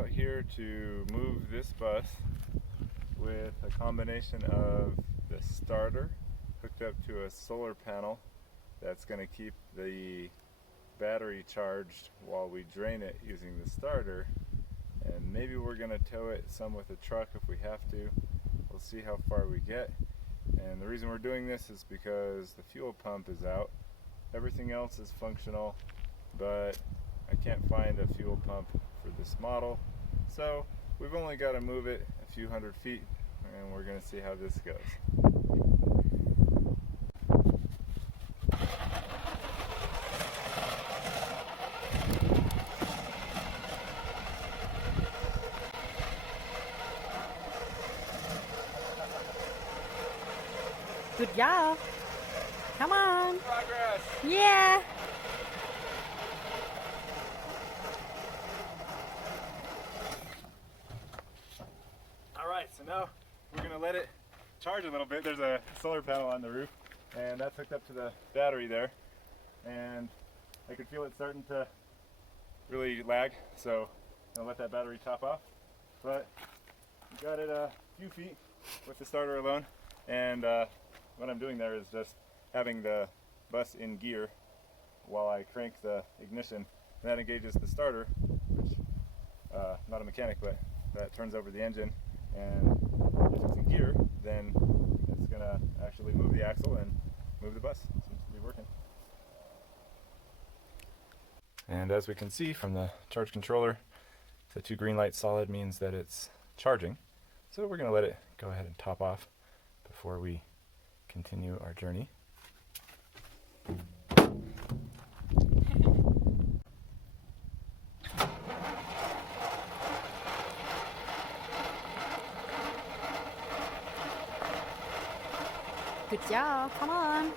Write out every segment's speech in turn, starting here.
out here to move this bus with a combination of the starter hooked up to a solar panel that's going to keep the battery charged while we drain it using the starter, and maybe we're going to tow it some with a truck if we have to. We'll see how far we get. And the reason we're doing this is because the fuel pump is out. Everything else is functional, but I can't find a fuel pump for this model, so we've only got to move it a few hundred feet, and we're going to see how this goes. Good job. Come on. Progress! Yeah. Alright, so now we're going to let it charge a little bit. There's a solar panel on the roof, and that's hooked up to the battery there. And I can feel it starting to really lag, so I'll let that battery top off. But we got it a few feet with the starter alone, and what I'm doing there is just having the bus in gear while I crank the ignition. And that engages the starter, which, not a mechanic, but that turns over the engine, and if it's in gear, then it's going to actually move the axle and move the bus. It seems to be working. And as we can see from the charge controller, the 2 green lights solid means that it's charging. So we're going to let it go ahead and top off before we continue our journey. Good job. Come on.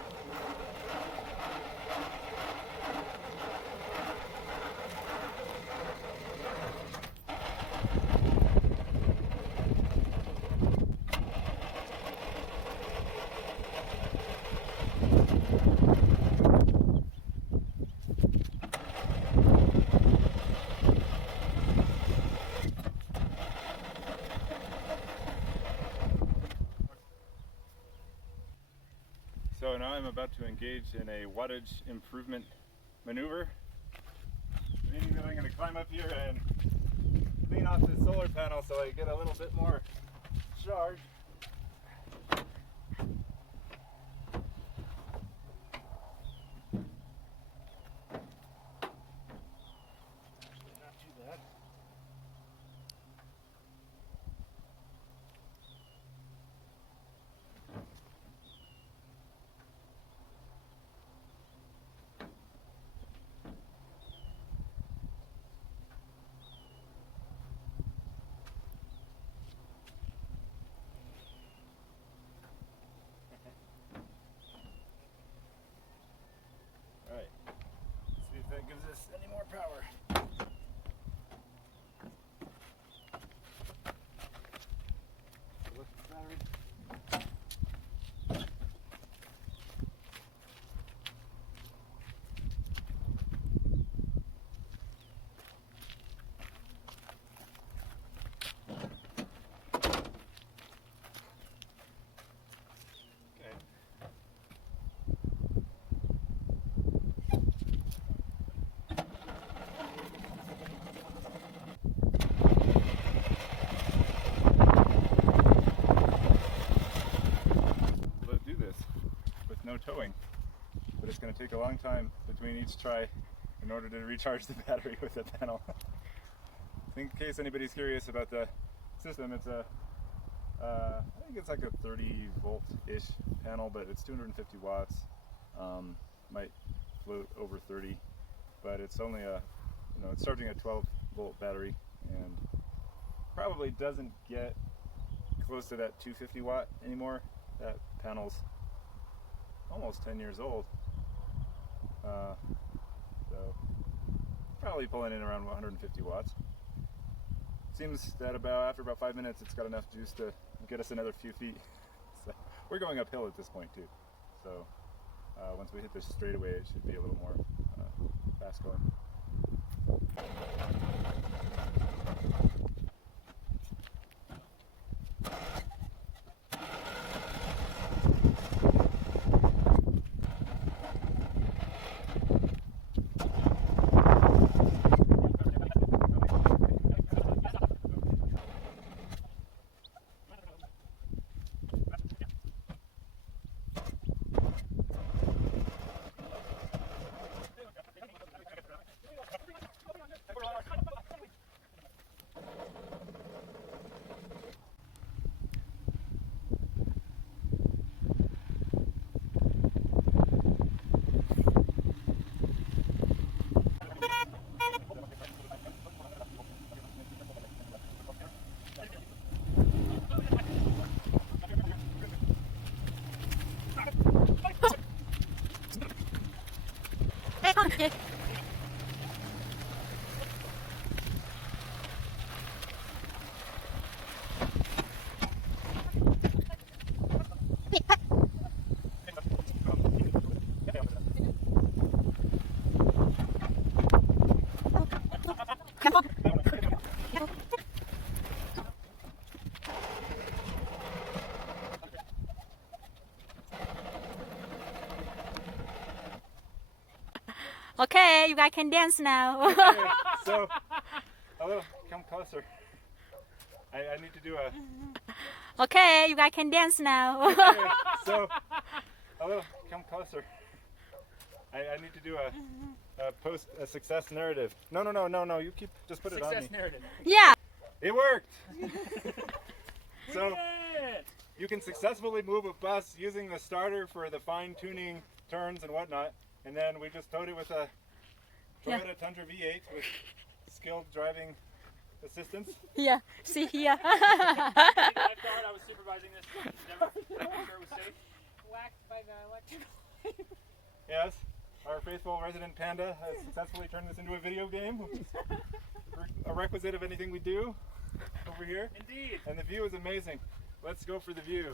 So now I'm about to engage in a wattage improvement maneuver, meaning that I'm going to climb up here and clean off this solar panel so I get a little bit more charge. Not too bad. Alright, let's see if that gives us any more power. Look at the battery. Okay. Let's do this with no towing, but it's going to take a long time between each try in order to recharge the battery with the panel. In case anybody's curious about the system, it's a I think it's like a 30 volt-ish panel, but it's 250 watts. Might float over 30, but it's only it's charging a 12 volt battery, and probably doesn't get close to that 250 watt anymore. That panel's almost 10 years old, so probably pulling in around 150 watts. Seems that after about 5 minutes it's got enough juice to get us another few feet. So we're going uphill at this point too, so once we hit this straightaway it should be a little more fast going. Okay. Okay, you guys can dance now. Okay, so a little, come closer. I need to do a. Okay, you guys can dance now. Okay, so a little, come closer. I need to do a success narrative. No. You keep, just put it on me. Success narrative. Yeah. It worked. So you can successfully move a bus using the starter for the fine tuning turns and whatnot, and then we just towed it with a Toyota Tundra V8 with skilled driving assistance. Yeah. See here. Lifeguard, I was supervising this. Never sure it was safe. Whacked by the electric. Yes, our faithful resident panda has successfully turned this into a video game, which is a requisite of anything we do over here. Indeed. And the view is amazing. Let's go for the view.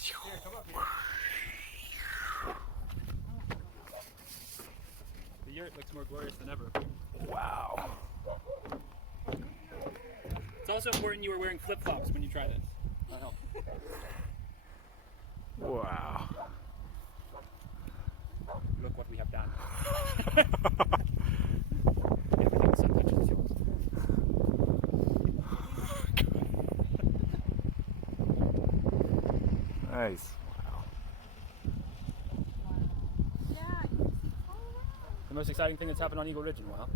Here, come up here. The yurt looks more glorious than ever. Wow. It's also important you are wearing flip-flops when you try this. That'll help. Wow. Look what we have done. Everything the sun touches is yours. Nice. The most exciting thing that's happened on Eagle Ridge in a while.